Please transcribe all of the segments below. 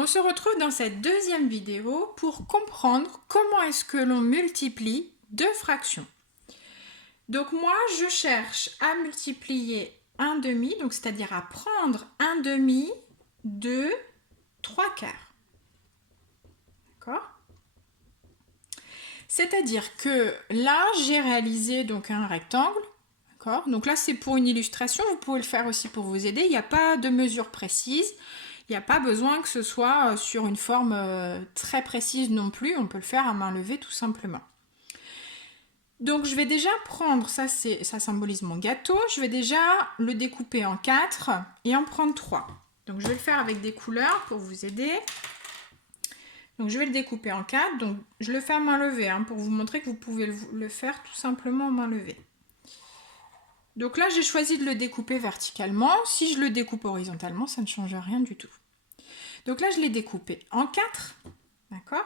On se retrouve dans cette deuxième vidéo pour comprendre comment est-ce que l'on multiplie deux fractions. Donc moi, je cherche à multiplier un demi, donc c'est-à-dire à prendre un demi de 3/4. D'accord ? C'est-à-dire que là, j'ai réalisé donc un rectangle. D'accord ? Donc là, c'est pour une illustration. Vous pouvez le faire aussi pour vous aider. Il n'y a pas de mesure précise. Il n'y a pas besoin que ce soit sur une forme très précise non plus. On peut le faire à main levée tout simplement. Donc je vais déjà prendre, ça symbolise mon gâteau. Je vais déjà le découper en 4 et en prendre 3. Donc je vais le faire avec des couleurs pour vous aider. Donc je vais le découper en 4. Donc je le fais à main levée pour vous montrer que vous pouvez le faire tout simplement à main levée. Donc là, j'ai choisi de le découper verticalement. Si je le découpe horizontalement, ça ne change rien du tout. Donc là, je l'ai découpé en 4. D'accord ?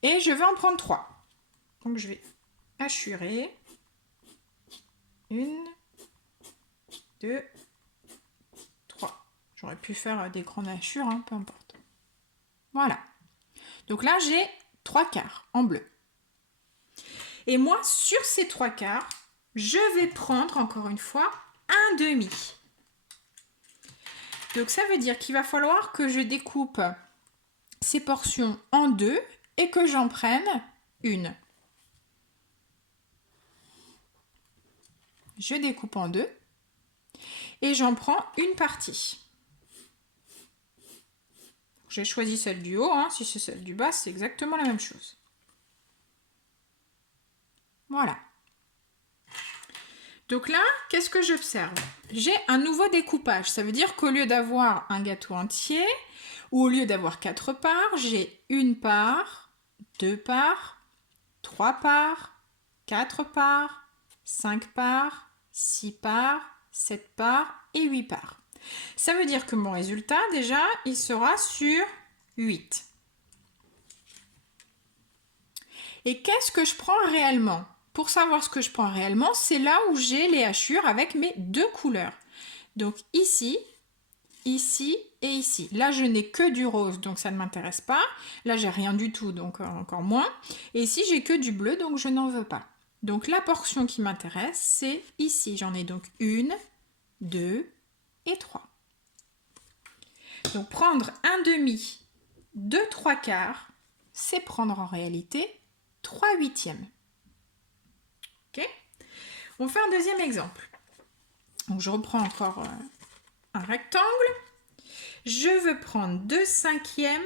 Et je vais en prendre 3. Donc je vais hachurer. 1, 2, 3. J'aurais pu faire des grandes hachures, peu importe. Voilà. Donc là, j'ai 3/4 en bleu. Et moi, sur ces 3/4, je vais prendre, encore une fois, un demi. Donc ça veut dire qu'il va falloir que je découpe ces portions en deux et que j'en prenne une. Je découpe en deux et j'en prends une partie. J'ai choisi celle du haut, si c'est celle du bas, c'est exactement la même chose. Voilà. Donc là, qu'est-ce que j'observe? J'ai un nouveau découpage. Ça veut dire qu'au lieu d'avoir un gâteau entier, ou au lieu d'avoir 4 parts, j'ai une part, 2 parts, 3 parts, 4 parts, 5 parts, 6 parts, 7 parts et 8 parts. Ça veut dire que mon résultat, déjà, il sera sur 8. Et qu'est-ce que je prends réellement? Pour savoir ce que je prends réellement, c'est là où j'ai les hachures avec mes deux couleurs. Donc ici, ici et ici. Là, je n'ai que du rose, donc ça ne m'intéresse pas. Là, j'ai rien du tout, donc encore moins. Et ici, j'ai que du bleu, donc je n'en veux pas. Donc la portion qui m'intéresse, c'est ici. J'en ai donc 1, 2 et 3. Donc prendre un demi de 3/4, c'est prendre en réalité 3/8. Ok ? On fait un deuxième exemple. Donc je reprends encore un rectangle. Je veux prendre 2/5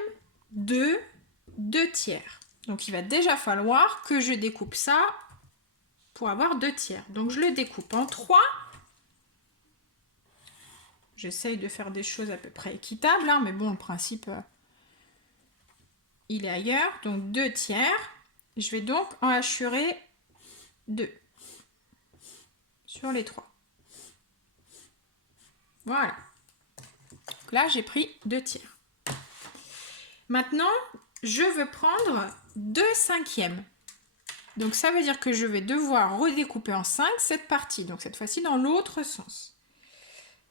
de 2/3. Donc il va déjà falloir que je découpe ça pour avoir 2/3. Donc je le découpe en 3. J'essaye de faire des choses à peu près équitables, mais bon, le principe, il est ailleurs. Donc 2/3. Je vais donc en hachurer 2 sur les 3. Voilà. Donc là, j'ai pris 2/3. Maintenant, je veux prendre 2/5. Donc ça veut dire que je vais devoir redécouper en 5 cette partie. Donc cette fois-ci dans l'autre sens.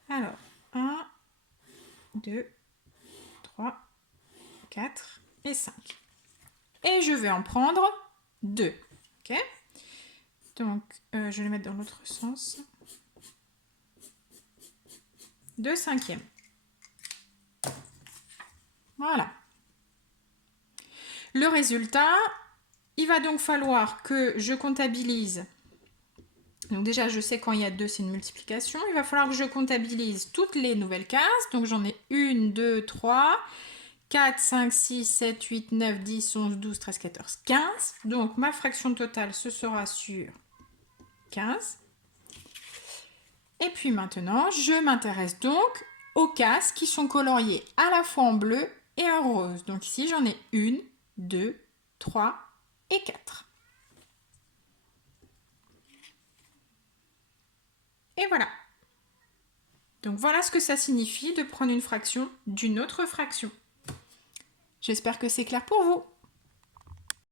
Alors, 1, 2, 3, 4 et 5. Et je vais en prendre 2. Ok ? Donc, je vais le mettre dans l'autre sens. 2/5. Voilà. Le résultat, il va donc falloir que je comptabilise. Donc déjà, je sais quand il y a 2, c'est une multiplication. Il va falloir que je comptabilise toutes les nouvelles cases. Donc j'en ai 1, 2, 3, 4, 5, 6, 7, 8, 9, 10, 11, 12, 13, 14, 15. Donc ma fraction totale, ce sera sur 15. Et puis maintenant, je m'intéresse donc aux cases qui sont coloriées à la fois en bleu et en rose. Donc ici, j'en ai 1, 2, 3 et 4. Et voilà. Donc voilà ce que ça signifie de prendre une fraction d'une autre fraction. J'espère que c'est clair pour vous.